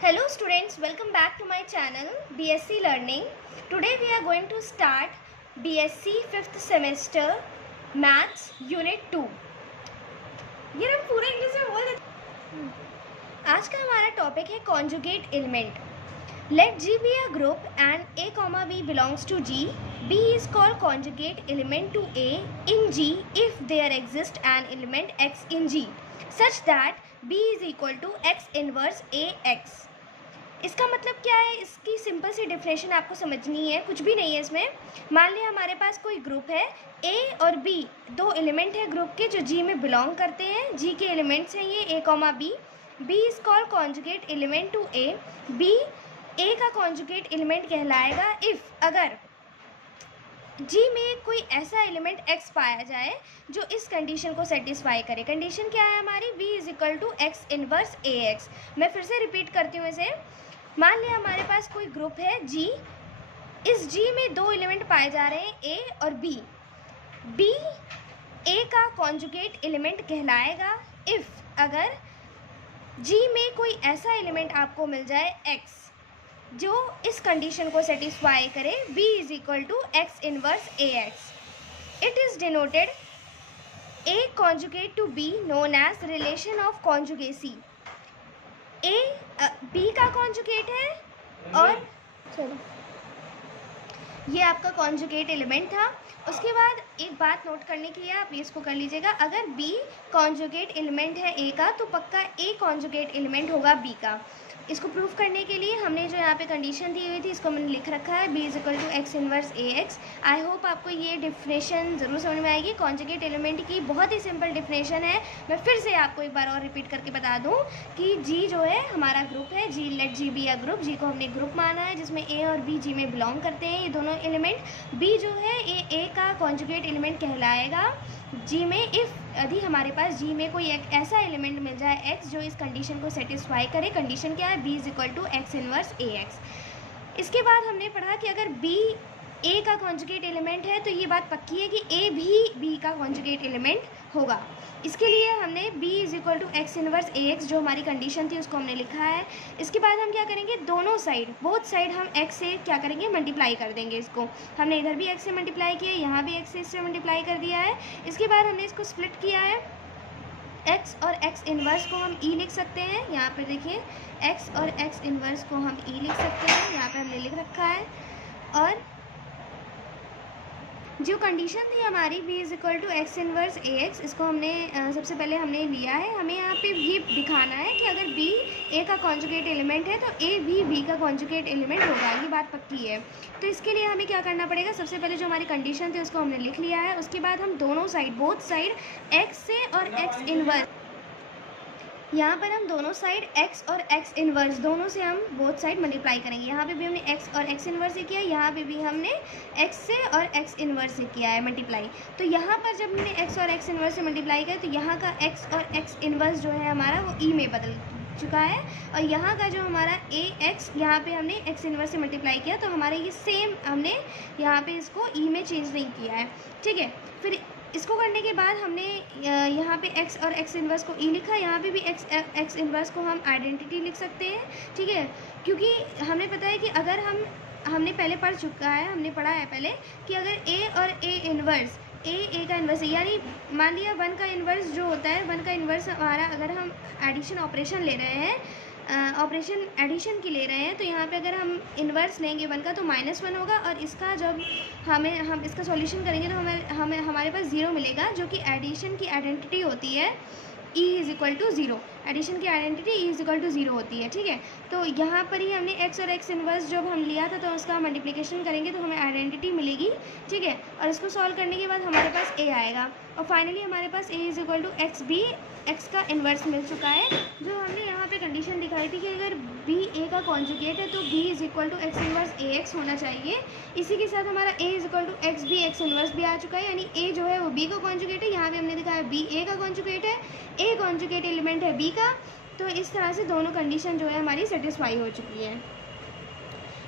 Hello students, welcome back to my channel BSc Learning. Today we are going to start BSc 5th semester Maths Unit 2. ये हम पूरा English में बोल देते। आज का हमारा टॉपिक है conjugate element. Let G be a group and A, B belongs to G. B is called conjugate element to A in G if there exists an element X in G such that B is equal to X inverse AX. इसका मतलब क्या है, इसकी simple सी definition आपको समझनी है, कुछ भी नहीं है इसमें. मान लिया हमारे पास कोई ग्रुप है, ए और बी दो एलिमेंट है ग्रुप के जो जी में बिलोंग करते हैं. जी के एलिमेंट्स हैं ये A comma B. B is called conjugate element to A. B A का कॉन्जुगेट एलिमेंट कहलाएगा इफ़ अगर जी में कोई ऐसा एलिमेंट एक्स पाया जाए जो इस कंडीशन को सेटिस्फाई करे. कंडीशन क्या है हमारी, b is equal to x inverse a x. मैं फिर से रिपीट करती हूँ इसे. मान लिया हमारे पास कोई ग्रुप है जी, इस जी में दो एलिमेंट पाए जा रहे हैं ए और बी. बी ए का कॉन्जुगेट एलिमेंट कहलाएगा इफ़ अगर जी में कोई ऐसा एलिमेंट आपको मिल जाए एक्स जो इस कंडीशन को सेटिस्फाई करे, b is equal to x inverse a x. It is denoted a conjugate to b known as relation of conjugacy. a b का कॉन्जुगेट है और चलो ये आपका कॉन्जुगेट एलिमेंट था. उसके बाद एक बात नोट करने की है, आप इसको कर लीजिएगा. अगर b कॉन्जुगेट एलिमेंट है a का तो पक्का a कॉन्जुगेट एलिमेंट होगा b का. इसको प्रूफ करने के लिए हमने जो यहाँ पे कंडीशन दी हुई थी इसको मैंने लिख रखा है, b is equal to x inverse a x. I hope आपको ये डिफिनेशन ज़रूर समझ में आएगी. कॉन्जुगेट एलिमेंट की बहुत ही सिंपल डिफिनेशन है. मैं फिर से आपको एक बार और रिपीट करके बता दूँ कि जी जो है हमारा ग्रुप है, G let G be a group. G को हमने ग्रुप माना है जिसमें ए और बी जी में बिलोंग करते हैं ये दोनों एलिमेंट. बी जो है ए का कॉन्जुगेट एलिमेंट कहलाएगा जी में इफ़ यदि हमारे पास जी में कोई एक ऐसा एलिमेंट मिल जाए एक्स जो इस कंडीशन को सेटिस्फाई करे. कंडीशन क्या है, b is equal to x inverse a x. इसके बाद हमने पढ़ा कि अगर बी ए का कॉन्जुगेट एलिमेंट है तो ये बात पक्की है कि ए भी बी का कॉन्जुगेट एलिमेंट होगा. इसके लिए हमने b is equal to x inverse a x जो हमारी कंडीशन थी उसको हमने लिखा है. इसके बाद हम क्या करेंगे, दोनों साइड बोथ साइड हम x से क्या करेंगे, मल्टीप्लाई कर देंगे. इसको हमने इधर भी x से मल्टीप्लाई किया, यहाँ भी x से मल्टीप्लाई कर दिया है. इसके बाद हमने इसको स्प्लिट किया है. x और x इनवर्स को हम e लिख सकते हैं. यहाँ पर देखिए x और x इनवर्स को हम e लिख सकते हैं, यहाँ पर हमने लिख रखा है. और जो कंडीशन थी हमारी b is equal to x inverse a x, इसको हमने सबसे पहले हमने लिया है. हमें यहाँ पे ये दिखाना है कि अगर b a का कॉन्जुगेट एलिमेंट है तो a भी b का कॉन्जुगेट एलिमेंट होगा. ये बात पक्की है. तो इसके लिए हमें क्या करना पड़ेगा, सबसे पहले जो हमारी कंडीशन थी उसको हमने लिख लिया है. उसके बाद हम दोनों साइड बोथ साइड x से और x इनवर्स, यहाँ पर हम दोनों साइड x और x इनवर्स दोनों से हम बोथ साइड मल्टीप्लाई करेंगे. यहाँ पे भी हमने x और x इनवर्स से किया, यहाँ पे भी हमने x से और x इनवर्स से किया है मल्टीप्लाई. तो यहाँ पर जब हमने x और x इनवर्स से मल्टीप्लाई किया तो यहाँ का x और x इनवर्स जो है हमारा वो e में बदल चुका है. और यहाँ का जो हमारा a x यहाँ पे हमने x इनवर्स से मल्टीप्लाई किया तो हमारे ये सेम हमने यहाँ पे इसको e में चेंज नहीं किया है. ठीक है, फिर इसको करने के बाद हमने यहाँ पे x और x इनवर्स को e लिखा. यहाँ पे भी x इनवर्स को हम आइडेंटिटी लिख सकते हैं. ठीक है, क्योंकि हमें पता है कि अगर हमने पहले पढ़ चुका है, हमने पढ़ा है पहले कि अगर a और a इनवर्स a का इन्वर्स है, यानी मान लिया 1 का इन्वर्स जो होता है, 1 का इन्वर्स हमारा अगर हम एडिशन ऑपरेशन ले रहे हैं, ऑपरेशन एडिशन की ले रहे हैं, तो यहाँ पे अगर हम इन्वर्स लेंगे 1 का तो -1 होगा. और इसका जब हम इसका सॉल्यूशन करेंगे तो हमारे पास 0 मिलेगा जो कि एडिशन की आइडेंटिटी होती है e is equal to 0. Addition की identity e is equal to 0 होती है. ठीक है, तो यहाँ पर ही हमने x और x इनवर्स जब हम लिया था तो उसका मल्टीप्लिकेशन करेंगे तो हमें आइडेंटिटी मिलेगी. ठीक है, और इसको सॉल्व करने के बाद हमारे पास a आएगा और फाइनली हमारे पास a is equal to x b x का इन्वर्स मिल चुका है. जो हमने यहाँ पे कंडीशन दिखाई थी कि अगर b a का कॉन्जुगेट है तो b is equal to x inverse a x होना चाहिए. इसी के साथ हमारा a is equal to x b x inverse भी आ चुका है, यानी a जो है वो b का कॉन्जुगेट है. यहाँ पे हमने दिखाया b a का कॉन्जुगेट है, a कॉन्जुगेट एलिमेंट है b का. तो इस तरह से दोनों कंडीशन जो है हमारी सेटिस्फाई हो चुकी है.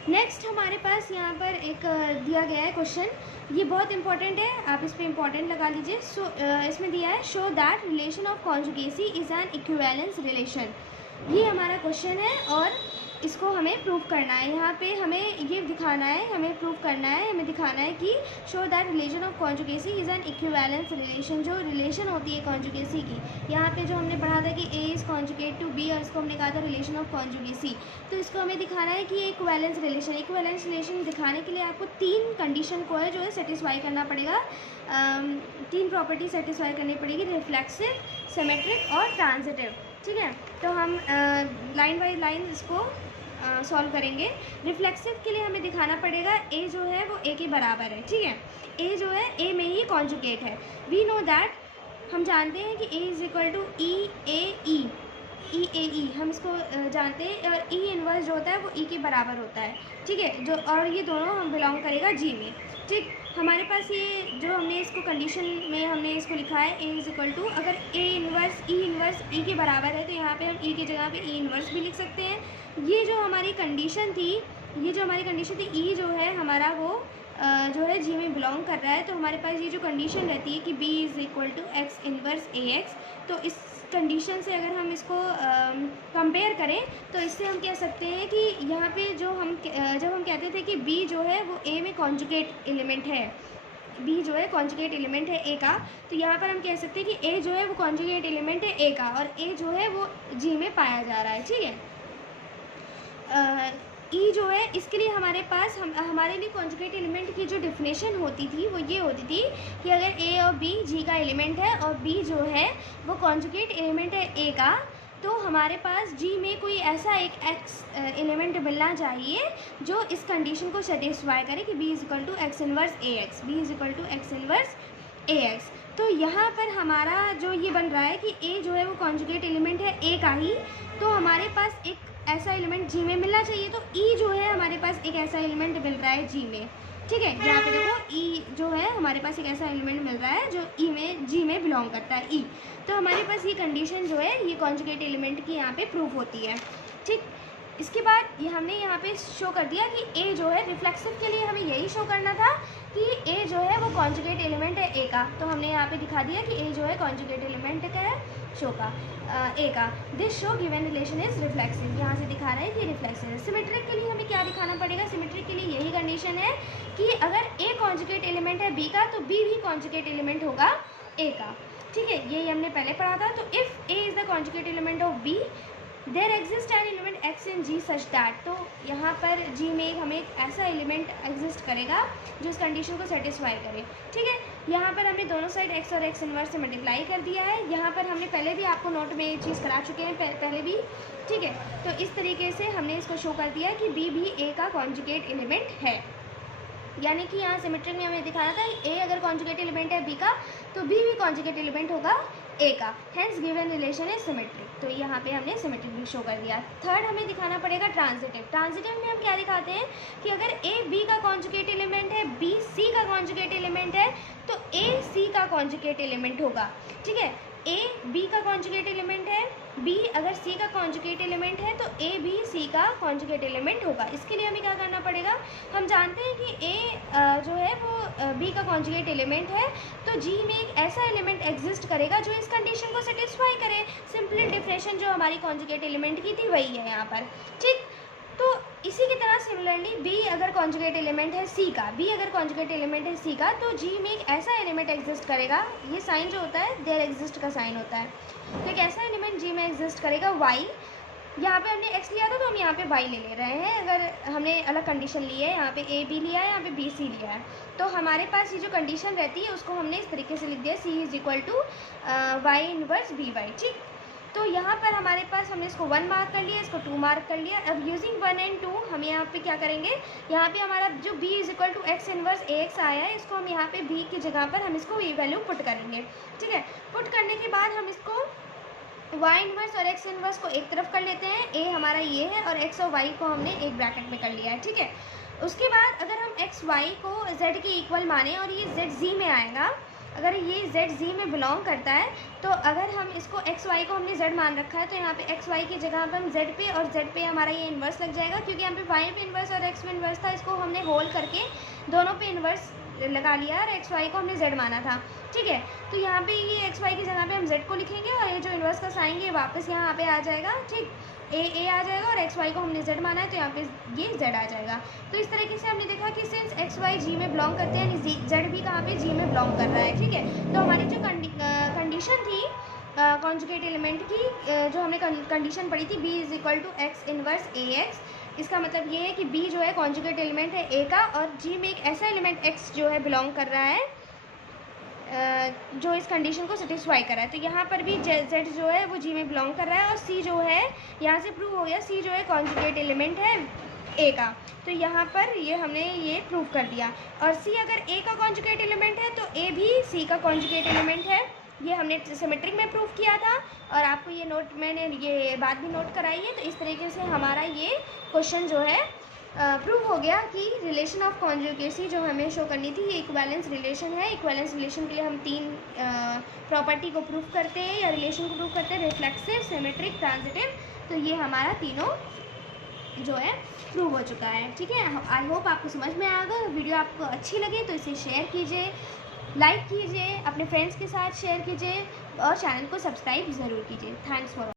नेक्स्ट हमारे पास यहाँ पर एक दिया गया है क्वेश्चन, ये बहुत इंपॉर्टेंट है, आप इस पर इंपॉर्टेंट लगा लीजिए. इसमें दिया है show that relation of conjugacy is an equivalence relation. ये हमारा क्वेश्चन है और इसको हमें प्रूव करना है। यहाँ पे हमें ये दिखाना है, हमें प्रूव करना है, हमें दिखाना है कि show that relation of conjugacy is an equivalence relation. जो रिलेशन होती है कॉन्जुगेसी की, यहाँ पे जो हमने पढ़ा था कि a is conjugate to b, और इसको हमने कहा था रिलेशन ऑफ कॉन्जुगेसी। तो इसको हमें दिखाना है कि इक्विवेलेंस रिलेशन, इक्विवेलेंस रिलेशन दिखाने के लिए आपको 3 कंडीशन को है जो है सेटिस्फाई करना पड़ेगा। 3 प्रॉपर्टी सेटिस्फाई करनी पड़ेगी, रिफ्लेक्सिव, सिमेट्रिक और ट्रांजिटिव। ठीक है, तो हम लाइन बाय लाइन इसको सॉल्व करेंगे। रिफ्लेक्सिव के लिए हमें दिखाना पड़ेगा ए जो है वो ए के बराबर है। ठीक है, ए जो है ए में ही कॉन्जुगेट है। वी नो दैट, हम जानते हैं कि ए इज़ इक्वल टू ई ए ई, हम इसको जानते हैं, और ई इनवर्स जो होता है वो ई के बराबर होता है। ठीक है, जो और ये दोनों हम बिलोंग करेगा जी में। ठीक, हमारे पास ये जो हमने इसको कंडीशन में हमने इसको लिखा है ए इज़ इक्वल टू, अगर ए इनवर्स ई के बराबर है तो यहाँ पे हम ई की जगह पे ई इनवर्स भी लिख सकते हैं। ये जो हमारी कंडीशन थी, ई जो है हमारा वो जो है जी में बिलोंग कर रहा है। तो हमारे पास ये जो कंडीशन रहती है कि b is equal to x inverse a x, तो इस कंडीशन से अगर हम इसको कंपेयर करें तो इससे हम कह सकते हैं कि यहाँ पे जो जब हम कहते थे कि बी जो है वो ए में कॉन्जुगेट एलिमेंट है, बी जो है कॉन्जुगेट एलिमेंट है ए का, तो यहाँ पर हम कह सकते हैं कि ए जो है वो कॉन्जुगेट एलिमेंट है ए का, और ए जो है वो जी में पाया जा रहा है। ठीक है, ई जो है इसके लिए हमारे पास हमारे लिए कॉन्जुगेट एलिमेंट की जो डेफिनेशन होती थी वो ये होती थी कि अगर ए और बी जी का एलिमेंट है और बी जो है वो कॉन्जुगेट एलिमेंट है ए का, तो हमारे पास जी में कोई ऐसा एक एक्स एलिमेंट मिलना चाहिए जो इस कंडीशन को सेटिस्फाई करे कि b is equal to x inverse a x, b is equal to x inverse a x. तो यहाँ पर हमारा जो ये बन रहा है कि ए जो है वो कॉन्जुगेट एलिमेंट है ए का ही, तो हमारे पास एक ऐसा एलिमेंट जी में मिलना चाहिए। तो ई जो है हमारे पास एक ऐसा एलिमेंट मिल रहा है जी में। ठीक है, यहाँ पे देखो ई जो है हमारे पास एक ऐसा एलिमेंट मिल रहा है जो ई में जी में बिलोंग करता है ई। तो हमारे पास ये कंडीशन जो है ये कॉन्जुगेट एलिमेंट की यहाँ पे प्रूफ होती है। ठीक, इसके बाद ये हमने यहाँ पे शो कर दिया कि ए जो है रिफ्लेक्सिव के लिए हमें यही शो करना था कि ए जो है वो कॉन्जुगेट एलिमेंट है ए का, तो हमने यहाँ पे दिखा दिया कि ए जो है कॉन्जुगेट एलिमेंट का है शो का ए का। This show given relation is reflexive, यहाँ से दिखा रहा है कि रिफ्लेक्सिव है। सिमेट्रिक के लिए हमें क्या दिखाना पड़ेगा? सिमेट्रिक के लिए यही कंडीशन है कि अगर ए कॉन्जुगेट एलिमेंट है बी का तो बी भी कॉन्जुगेट एलिमेंट होगा ए का। ठीक है, यही हमने पहले पढ़ा था। तो if a is the conjugate element of b there exist an element x in G such that, तो यहाँ पर जी में हमें एक ऐसा एलिमेंट एग्जिस्ट करेगा जो इस कंडीशन को सेटिस्फाई करे। ठीक है, यहाँ पर हमने दोनों साइड एक्स और एक्स इनवर्स से मल्टीप्लाई कर दिया है। यहाँ पर हमने पहले भी आपको नोट में ये चीज़ करा चुके हैं पहले भी। ठीक है, तो इस तरीके से हमने इसको शो कर दिया कि बी भी ए का कॉन्जुगेट एलिमेंट है, यानी कि यहाँ सिमेट्रिक में हमें दिखाना था ए अगर कॉन्जुगेट एलिमेंट है बी का तो बी भी कॉन्जुगेट एलिमेंट होगा ए का, hence given relation is symmetric. तो यहाँ पे हमने सिमेट्रिक भी शो कर दिया। थर्ड हमें दिखाना पड़ेगा ट्रांजिटिव। ट्रांजिटिव में हम क्या दिखाते हैं कि अगर ए बी का कॉन्जुगेट एलिमेंट है, बी सी का कॉन्जुगेट एलिमेंट है, तो ए सी का कॉन्जुगेट एलिमेंट होगा। ठीक है, ए बी का कॉन्जुगेट एलिमेंट है, बी अगर सी का कॉन्जुगेट एलिमेंट है तो ए भी सी का कॉन्जुगेट एलिमेंट होगा। इसके लिए हमें क्या करना पड़ेगा? हम जानते हैं कि ए जो है वो बी का कॉन्जुगेट एलिमेंट है, तो जी में एक ऐसा एलिमेंट एग्जिस्ट करेगा जो इस कंडीशन को सेटिस्फाई करे। सिंपल डिफरेंशिएशन जो हमारी कॉन्जुगेट एलिमेंट की थी वही है यहाँ पर। ठीक, तो इसी की तरह सिमिलरली बी अगर कॉन्जुगेट एलिमेंट है सी का, बी अगर कॉन्जुगेट एलिमेंट है सी का, तो जी में एक ऐसा एलिमेंट एग्जिस्ट करेगा। ये साइन जो होता है देयर एग्जिस्ट का साइन होता है। तो एक ऐसा एलिमेंट जी में एग्जिस्ट करेगा वाई। यहाँ पे हमने एक्स लिया था तो हम यहाँ पे वाई ले रहे हैं। अगर हमने अलग कंडीशन ली है, यहाँ पे ए बी लिया है, यहाँ पे बी सी लिया है, तो हमारे पास ये जो कंडीशन रहती है उसको हमने इस तरीके से लिख दिया, C is equal to Y inverse B Y. ठीक, तो यहाँ पर हमारे पास हमने इसको 1 मार्क कर लिया, इसको 2 मार्क कर लिया। अब यूजिंग 1 एंड 2 हम यहाँ पे क्या करेंगे, यहाँ पे हमारा जो b is equal to x inverse a x आया है, इसको हम यहाँ पे b की जगह पर हम इसको ये वैल्यू पुट करेंगे। ठीक है, पुट करने के बाद हम इसको y इनवर्स और x इनवर्स को एक तरफ कर लेते हैं, a हमारा ये है और x और y को हमने एक ब्रैकेट में कर लिया है। ठीक है, उसके बाद अगर हम x y को z के इक्वल माने और ये z z में आएगा, अगर ये z z में बिलोंग करता है, तो अगर हम इसको x y को हमने z मान रखा है तो यहाँ पे x y की जगह पर हम z पे और z पे हमारा ये इन्वर्स लग जाएगा, क्योंकि यहाँ पे y पे इन्वर्स और x पे इन्वर्स था, इसको हमने होल करके दोनों पे इन्वर्स लगा लिया और एक्स वाई को हमने z माना था। ठीक है, तो यहाँ पे ये एक्स वाई की जगह पे हम z को लिखेंगे और ये जो इन्वर्स का साइन ये वापस यहाँ पे आ जाएगा। ठीक, ए आ जाएगा और एक्स वाई को हमने जेड माना है तो यहाँ पे ये जेड आ जाएगा। तो इस तरीके से हमने देखा कि सिंस एक्स वाई जी में बिलोंग करते हैं यानी जेड भी कहाँ पे जी में बिलोंग कर रहा है, ठीक है। तो हमारी जो कंडीशन थी कॉन्जुगेट एलिमेंट की, जो हमने कंडीशन पढ़ी थी b is equal to x inverse a x, इसका मतलब ये है कि बी जो है कॉन्जुगेट एलिमेंट है ए का और जी में एक ऐसा एलिमेंट एक्स जो है बिलोंग कर रहा है जो इस कंडीशन को सेटिस्फाई कर रहा है। तो यहाँ पर भी जेड जो है वो जी में बिलोंग कर रहा है और सी जो है यहाँ से प्रूव हो गया, सी जो है कॉन्जुगेट एलिमेंट है ए का। तो यहाँ पर ये हमने ये प्रूव कर दिया। और सी अगर ए का कॉन्जुगेट एलिमेंट है तो ए भी सी का कॉन्जुगेट एलिमेंट है, ये हमने सिमेट्रिक में प्रूव किया था और आपको ये मैंने ये बात भी नोट कराई है। तो इस तरीके से हमारा ये क्वेश्चन जो है प्रूव हो गया कि रिलेशन ऑफ कॉन्जुगेसी जो हमें शो करनी थी ये इक्विवेलेंस रिलेशन है। इक्विवेलेंस रिलेशन के लिए हम 3 प्रॉपर्टी को प्रूव करते हैं या रिलेशन को प्रूव करते हैं, रिफ्लेक्सिव, सिमेट्रिक, ट्रांजिटिव। तो ये हमारा तीनों जो है प्रूव हो चुका है, ठीक है। आई होप आपको समझ में आएगा। वीडियो आपको अच्छी लगे तो इसे शेयर कीजिए, लाइक कीजिए, अपने फ्रेंड्स के साथ शेयर कीजिए और चैनल को सब्सक्राइब ज़रूर कीजिए। Thanks for